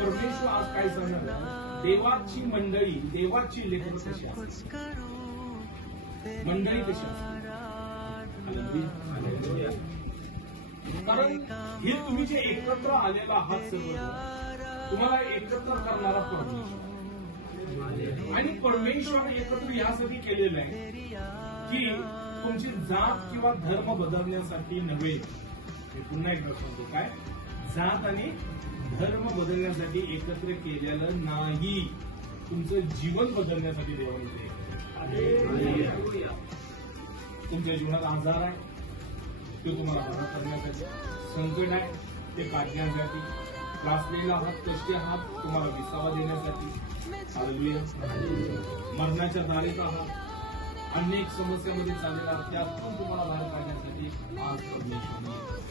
परमेश्वर आज काय सांगणार? देवाची मंडळी, देवाची लेकरं कशी असतात, मंडळी कशी असतात. कारण हे तुम्ही जे एकत्र आलेला आहात सर्व, तुम्हाला एकत्र करणारा परमेश्वर, आणि परमेश्वर एकत्र यासाठी केलेलं आहे की तुमची जात किंवा धर्म बदलण्यासाठी नव्हे. हे पुन्हा एकदा सांगतो, काय जात आणि धर्म बदलण्यासाठी एकत्र केलेलं नाही, तुमचं जीवन बदलण्यासाठी देवाने. तुमच्या जीवनात आजार आहे, तो तुम्हाला बरा करण्यासाठी, संकट आहे ते काढण्यासाठी, त्रासलेला आहात, कष्टी आहात, तुम्हाला विसावा देण्यासाठी, मरणाच्या दारीत आहात, अनेक समस्यामध्ये चाललेला आहात, त्यातून तुम्हाला बाहेर काढण्यासाठी आज परमेश्वर